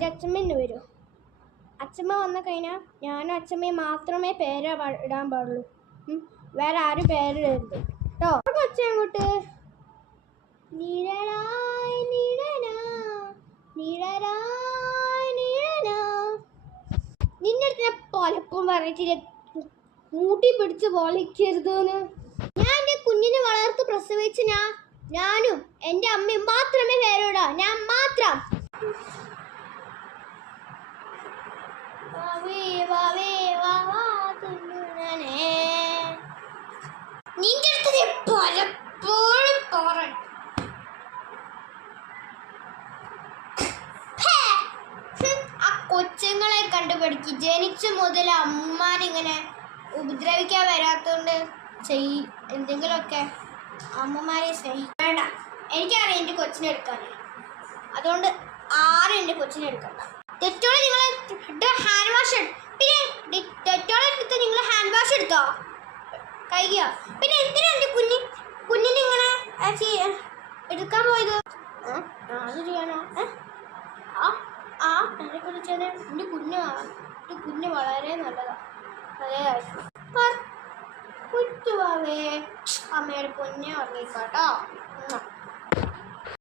എൻ്റെ അച്ഛമ്മ ഇന്ന് വരുമോ? അച്ഛമ്മ വന്നു കഴിഞ്ഞാൽ ഞാനും അച്ഛമ്മയും മാത്രമേ പേര് ഇടാൻ പാടുള്ളൂ. വേറെ ആരും പേരിടരുത് കേട്ടോ. അച്ഛ അങ്ങോട്ട് നിന്റെ അടുത്ത് ഞാൻ പലപ്പോഴും പറഞ്ഞിട്ടില്ല മൂട്ടി പിടിച്ച് പൊളിക്കരുതെന്ന്. ഞാൻ എൻ്റെ കുഞ്ഞിനെ വളർത്ത് പ്രസവിച്ച് ഞാനും എൻ്റെ അമ്മയും മാത്രമേ പേരിടാ. ഞാൻ മാത്രം. നിന്റെ അടുത്ത് പലപ്പോഴും പറയും ആ കൊച്ചുങ്ങളെ കണ്ടുപിടിക്കും. ജനിച്ചു മുതൽ അമ്മമാരിങ്ങനെ ഉപദ്രവിക്കാൻ വരാത്തോണ്ട് എന്തെങ്കിലുമൊക്കെ അമ്മമാരെ സ്നേഹിക്കേണ്ട. എനിക്കറിയാം എൻ്റെ കൊച്ചിനെ എടുക്കാൻ. അതുകൊണ്ട് ആരും എൻ്റെ കൊച്ചിനെ എടുക്കണ്ട. തെറ്റോടെ നിങ്ങൾ ഹാൻഡ് വാഷ് പിന്നെ തെറ്റോടെ എടുത്ത് നിങ്ങൾ ഹാൻഡ് വാഷ് എടുത്തോ കഴിക്കുക. പിന്നെ എന്തിനാ എൻ്റെ കുഞ്ഞിനെ ഇങ്ങനെ എടുക്കാൻ പോയത്? അത് ചെയ്യാനോ? എന്നെ കുറിച്ചാണ് എൻ്റെ കുഞ്ഞ് വളരെ നല്ലതാണ്. നല്ലതായിരുന്നു. കുറ്റുവാവേ അമ്മയുടെ പൊന്നെ ഉറങ്ങിക്കോട്ടോ.